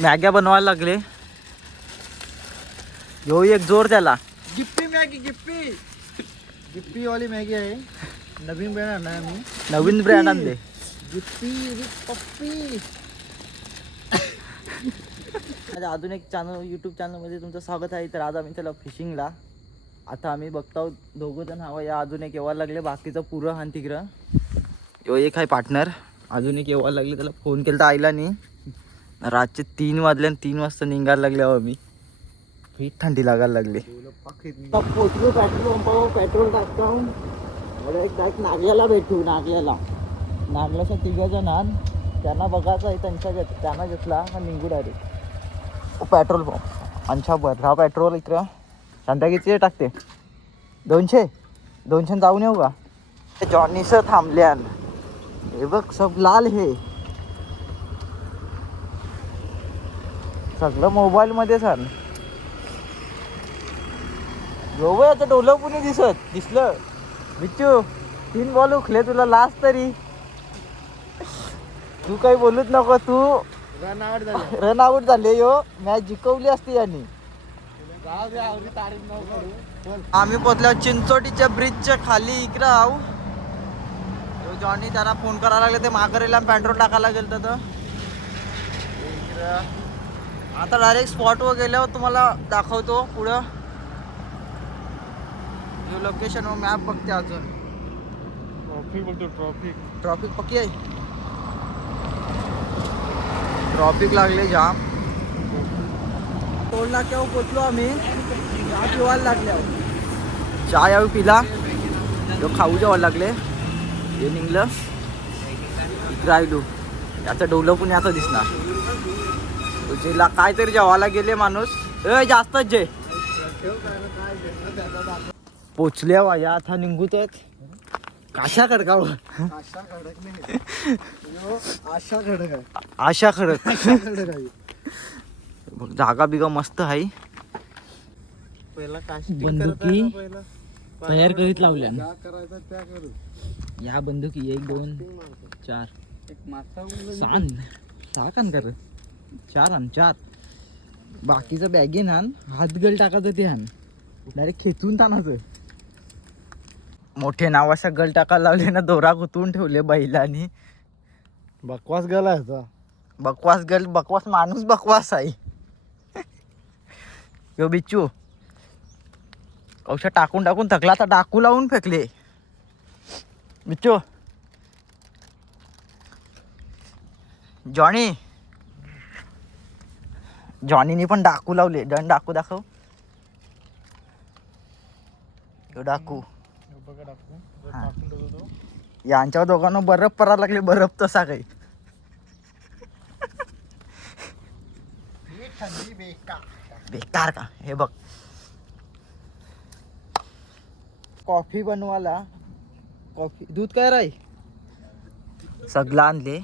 मॅग्या बनवायला लागले. यो एक जोर त्याला. गिप्पी मॅगी गिप्पी गिप्पी वाली मॅगी आहे. नवीन ब्रँड आणलाय आम्ही. नवीन ब्रँड आणले. गिप्पी विथ पप्पी. अजून एक चॅनल यूट्यूब चॅनलमध्ये तुमचं स्वागत आहे. तर आज आम्ही त्याला फिशिंगला आता आम्ही बघतो दोघं जण हवा या. अजून एक येवायला लागले. बाकीचं पुरं हान तिकडं. यो एक आहे पार्टनर. अजून एक येवायला लागले. त्याला फोन केला तर आईला नाही. रातचे 3 वाजले आणि 3 वाजता निघायला लागले. आम्ही ही थंडी लागायला लागली. पोचलो पेट्रोल पंपावर. पेट्रोल टाकून एक नागल्याला भेटू. नागल्याच्या 3 जण त्यांना बघायचं आहे. त्यांना घेतला हा निघू डायरेक्ट पेट्रोल पंप. अच्छा बरं हा पेट्रोल इकडं संध्या किती टाकते. 200 जाऊन येऊ का. जॉनीसं थांबल्यान. हे बघ सब लाल. हे सगळं मोबाईल मध्ये सांग. जो आता डोलं पुणे दिसलं. बिच्चू 3 बॉल उखले तुला लास्ट तरी. तू काही बोलूच नको. तू रन आउट झाले. यो मॅच जिंकवली असती यांनी. आम्ही पोचलो चिंचोटीच्या ब्रिजच्या खाली. इकडं आहो. जॉनी त्याला फोन करायला लागले. ते माघारीला पेट्रोल टाकायला गेलं तर आता डायरेक्ट स्पॉटवर गेल्यावर तुम्हाला दाखवतो पुढं. लोकेशन व मॅप बघते. अजून ट्रॉफिक पक्की आहे. ट्रॉफिक लागले जाम. टोल नाक्यावर पोचलो आम्ही. चहा पिवायला लागले. चहा यावी पिला. तो खाऊ जेवायला लागले. हे निघलं राहिलो. याचं डोलं पण याचं दिसणार. तुझीला काहीतरी जेवायला गेले माणूस. जास्तच जे पोचल्या वा या आता निघूतच. काशा खडकाव. आशा खडक. जागा बिगा मस्त आहे. बंदुकी तयार करीत लावल्या. या बंदुकी 1 2 4 सहा कान कर. 4 बाकीचं बॅगेन आण. हातगल टाकायचं ते आण. डायरेक्ट खेचून तानाचं. मोठे नावाचा गल टाकायला लावले ना. दोरा गुतवून ठेवले बैलांनी. बकवास गल आहे. बकवास गल. बकवास माणूस बकवास आहे. यो बिच्चू कौशा टाकून थकला. आता डाकू लावून फेकले. बिच्चू जॉनीनी पण डाकू लावले. डन डाकू दाखव. यो डाकू यांच्या दोघांना बर्फ पडायला लागले. बर्फ तसा काही बेकार का. हे बघ कॉफी बनवायला. कॉफी दूध काय राही सगळं आणले.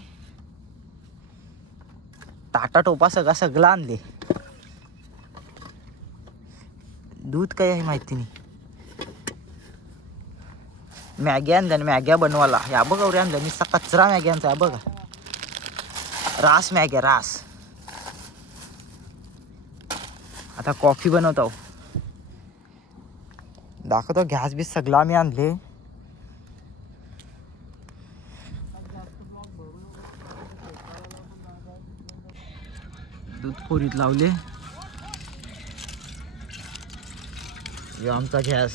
टाटा टोपा सगळं आणले. दूध काय आहे माहिती नाही. मॅगी आणल्या. मॅग्या बनवायला या बघ. एवढ्या आणल्या. नुसता कचरा मॅग्यांचा. बघा रास मॅग्या रास. आता कॉफी बनवतो. दाखवतो. गॅस बीस सगळं आम्ही आणले. दूध खोरीत लावले. यो आमचा गॅस.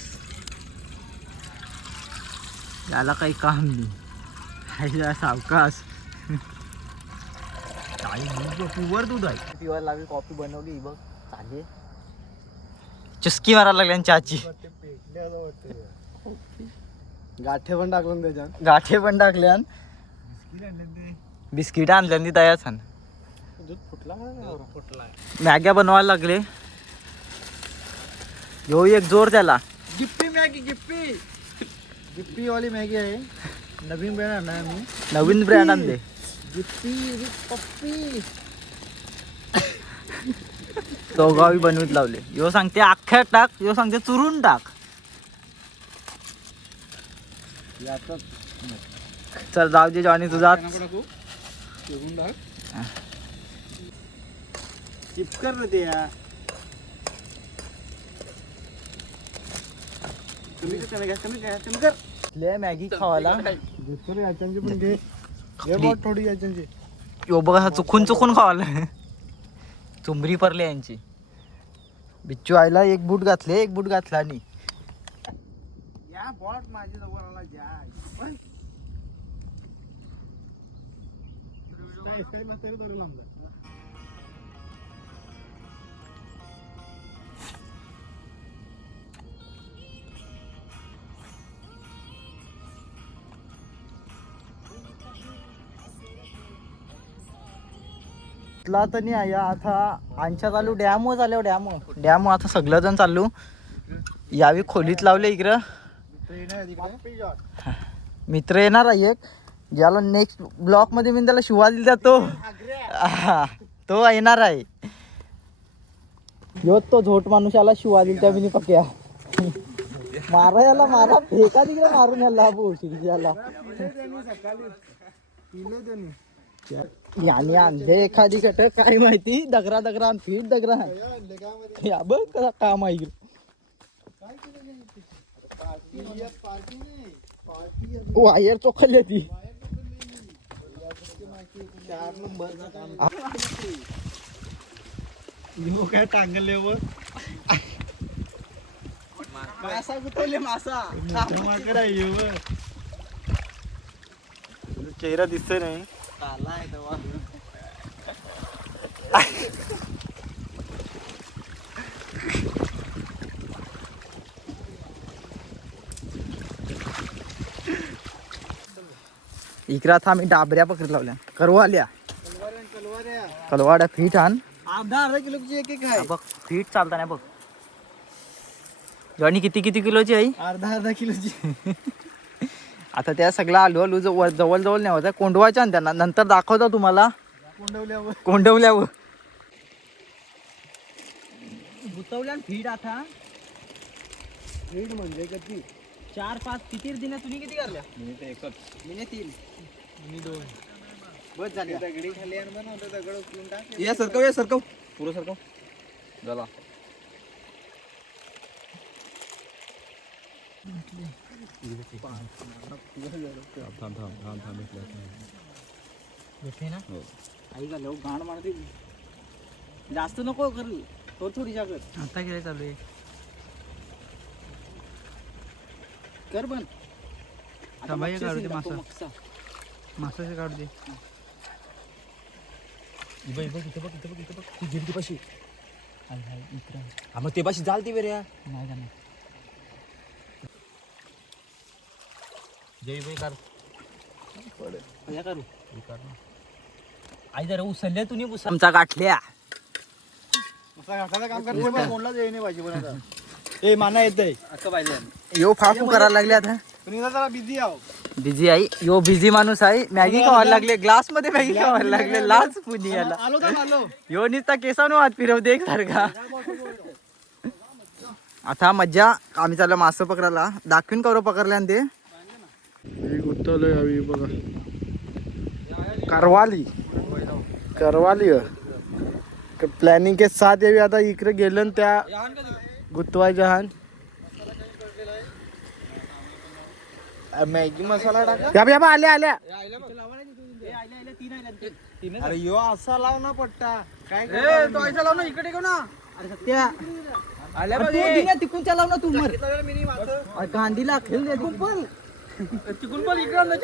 याला काही काम नाही. सावकाश प्युअर दूध आहे. पिवायला लागली. कॉफी बनवली बघ. चालेल. चुस्की मारायला लागल्या चहाची. गाठे पण टाकलं त्याच्यात. गाठे पण टाकल्या. बिस्किट आणल्या तयार छान. मॅग्या बनवायला लागले. यो एक जोर त्याला. गिप्पी मॅगी गिप्पी गिप्पी वाली मॅगी आहे. नवीन ब्रँड आणलाय आम्ही. नवीन ब्रँड आणले. गिप्पी विथ पप्पी. दोघावी बनवीत लावले. यो सांगते अख्ख्या टाक, यो सांगते चुरून टाक. चल जाऊ दे जॉनी तुझा. चिपकर ना ते या. कमी कर. ले मॅगी खावाला याच्याची पण घे. घे बघ थोडी याच्याची. यो बघा चुकून चुकून खावाला. चुंबरी परले यांची. बिच्चू आईला एक बूट घातले, एक बूट घातला आणि या बॉट माझी जवळ आला जा. पण काय मस्त धरून लांबला. ला तर नाही आहे आता. आमच्या चालू डॅमो चालू डॅमो आता सगळं जण चालू. यावी खोलीत लावले इकडं. मित्र येणार आहे एक, ज्याला नेक्स्ट ब्लॉक मध्ये मी त्याला शिवा दिला तो तो येणार आहे. यो तो झोट माणूस याला शिवा दिल त्या मी पक्या. मारा याला मारा, फेका तिकडे मारून याला याला. याने आणले एखादी कट काय माहिती. दगरा दगरा फीट दगरा या बघ कसा काम आहे. वायर चोखली ती. काय टांगले व मासा गुतवले मासा. चेहरा दिसतोय नाही. इकडे आता आम्ही डाबऱ्या पकडत लावल्या. करवाल्या कलवाड्या फीट आण. अर्धा किलोची एक एक आहे. बघ फीट चालताना बघ. जॉनी किती किती किलोची आहे. अर्धा किलोची. आता त्या सगळं आलो जवळ जवळ नाही होता. कोंडवायच्या आणि त्यांना नंतर दाखवतो तुम्हाला कोंडवल्यावर. गुतवल्या फीड आता. फीड म्हणजे किती. 4-5 किती दिना तुम्ही किती करल्या. मी 3. मी 2. बस झाली. दगडी खाली आणून होतं, दगड उचलून टाक. या सरकव पुरं सरकव झाला. भेटले ना. आई घाल गाण मारते. जास्त नको करू, थोडी जागत. आता गेले चालू आहे. कर पण काढू दे मासा काढू दे. मग ते पाशी जाल ती बऱ्या नाही का नाही. जय बाई कर करू आई जरा उसलल्या तुम्ही आमचा गाठल्या. काम करते कोणला जाईने पाहिजे पण आता. ए माना येतंय असं पाहिजे. यो फाफू करायला लागले आता. पण इथं जरा बिझी आहो. बिझी आई यो बिझी माणूस आहे. मॅगी खावायला लागले, ग्लास मध्ये मॅगी खावायला लागले. लाच पुणी याला. आलो. यो नुसता केसानं हात फिरवते एक सारखा. आता मज्जा. आम्ही चाललो मासे पकडायला. दाखवीन कवर पकडल्या ते गुत्तवलंय हवी बघा. करवाली प्लॅनिंग के साथ यावी. आता इकडे गेलं त्या गुत्तवायच्या हान. मॅगी मसाला टाका. आल्या. अरे यो असा लाव ना पट्टा. काय तो ऐसा लाव ना. इकडे ना. अरे सत्या आल्या बघ. तिकून चालव ना तू मर. गांधीला खेळ दे पण. तिकून पण इकडे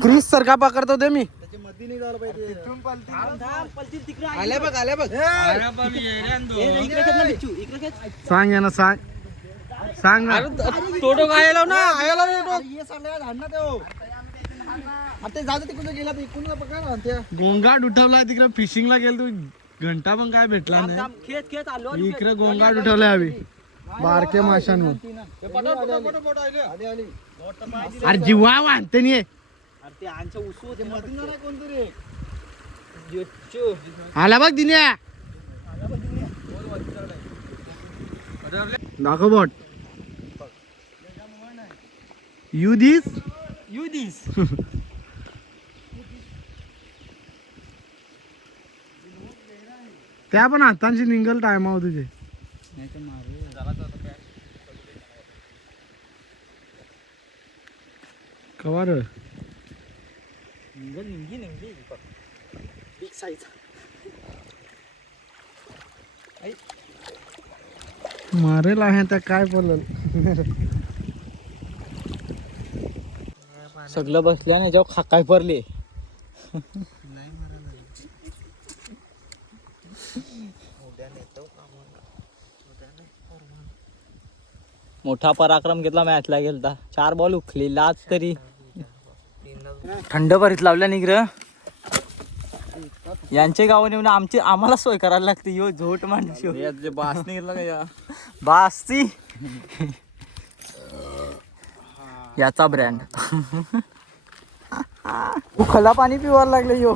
क्रूज सारखा पकडतो ते मी. मध्ये नाही झालं पाहिजे. आल्या बघ. सांग ना सांग ना. टोटो काय लाव ना. आता जाऊ दे तिकडून गेला तिकडून पकड. गोंगाट उठवला तिकडे फिशिंगला गेलो तू. घंटा पण काय भेटला नाही. खेत आलो. इकडे गोंगाट उठवलाय हवी बारके माशांवर. अरे जीवा वाहते नाही. ते आमच्या उसू होते कोणतरी आला बघ दिन्या. दाखव बॉट यू दिस यू दिस. त्या पण हातांची निंगल टायमावर तुझे कवर निंगी बिग साईज. मारेल आहे तर काय बोलल. सगळं बसल्या ना जेव्हा खाकाय पडले. मोठा पराक्रम घेतला मॅचला गेलता. 4 बॉल उखली लाच तरी थंड भरीत लावल्या निग्र. यांचे गावाने येऊन आम्हाला सोय करायला लागते. यो झोट मांडशी बास निघाला का या बासची याचा ब्रँड. उखला पाणी पिवायला लागले यो.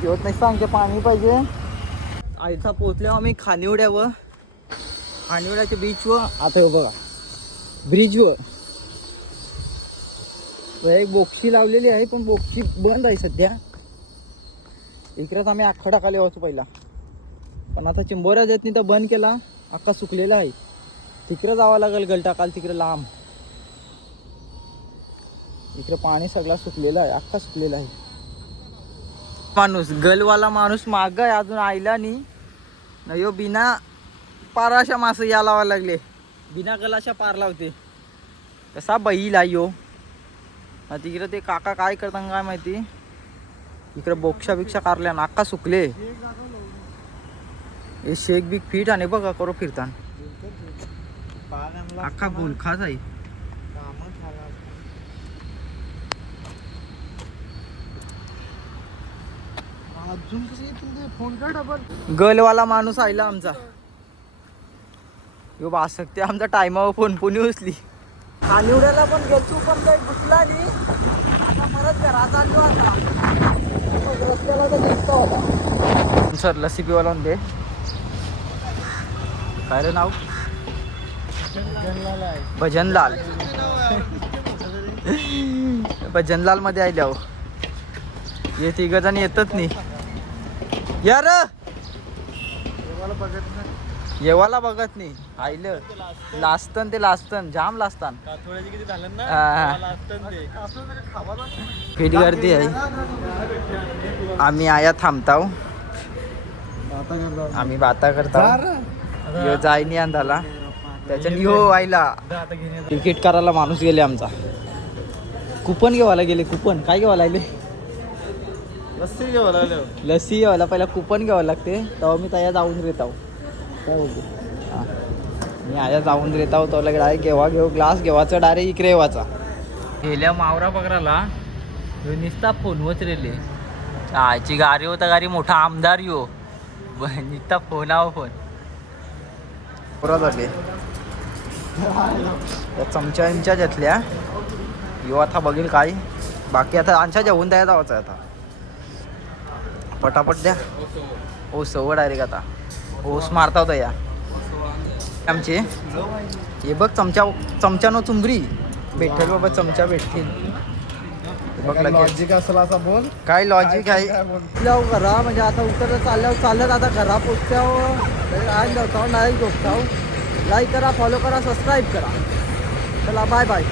पिवत नाही सांगते पाणी पाहिजे. आयथा पोचल्यावर आम्ही खानिवड्यावर खानिवड्याच्या बीचवर आता हे बघा ब्रिजवर एक बोक्षी लावलेली आहे पण बोक्षी बंद आहे सध्या. इकडेच आम्ही आखडा खाली होतो पहिला पण आता चिंबोऱ्या येत नाही तर बंद केला. अख्खा सुकलेला आहे. तिकडे जावं लागेल गलटाकाल तिकडे लांब. इकडे पाणी सगळा सुकलेला आहे. अख्खा सुकलेला आहे. माणूस गलवाला माणूस माग आहे अजून आयला नाही. यो बिना पाराशा मास या लावायला लागले. बिना गलाशा पार लावते. कसा बैल आहे यो. तिकडे ते काका काय करतात काय माहिती. इकडे बोक्षा बिक्षा कारल्या नाका सुकले. हे शेक बिक फिट आणि बघा करो फिरतान अख्खा गोलखाच आहे. गलवाला माणूस आयला आमचा. यो बासकते आमचा टायमावर फोन पुणे उचली. खानिवड्याला पण गेलतो पण काही घुसला नाही. आता परत घरात आलो. आता रस्त्याला तर दिसतो होता सर. लस्सी पिवायला दे. काय रे नाव. भजनलाल. भजनलाल मध्ये आल्या. हे 3 जण येतच नाही यार. येवाला बघत नाही आईलं. लास्तन ते लास्तन जाम लास्तान फिट गर्दी आहे. आम्ही आया थांबताव. आम्ही बाता करताव. यो जाय नाही अंधाला त्याच्यानी हो आईला. तिकीट करायला माणूस गेले आमचा. कुपन घेवायला गेले. कुपन काय घेवायला आले. लस्सी घेवायला लस्सी घ्यायला पहिला कुपन घ्यावं लागते. तेव्हा मी तया जाऊन देत आहो. काय बोलते मी आया जाऊन देत आहो. तो लगे डायरेक्ट घेवा घेऊ ग्लास घेवाचा डायरेक्ट इकडे येवाचा. गेल्या मावरा पकडाला निसता फोन वचरेले. आयची गाडी होता गाडी मोठा आमदार यो निसता फोनावर फोन पुरा झाले. त्या चमच्या घेतल्या. यो आता बघील काय बाकी. आता आमच्या जेवून द्यायला जावाचं आता पटापट द्या. ओ सवड डायरेक्ट आता ओस मारता होता या आमचे. हे बघ चमच्यानो चुंबरी भेटेल बाबा. चमचा भेटतील बघ. लॉजिक असला असा बोल. काय लॉजिक आहे. घरा म्हणजे आता उत्तर चालत आता घरा पोचत्यावर आज जाऊ नाही झोपताव. लाईक करा फॉलो करा सबस्क्राईब करा. चला बाय बाय.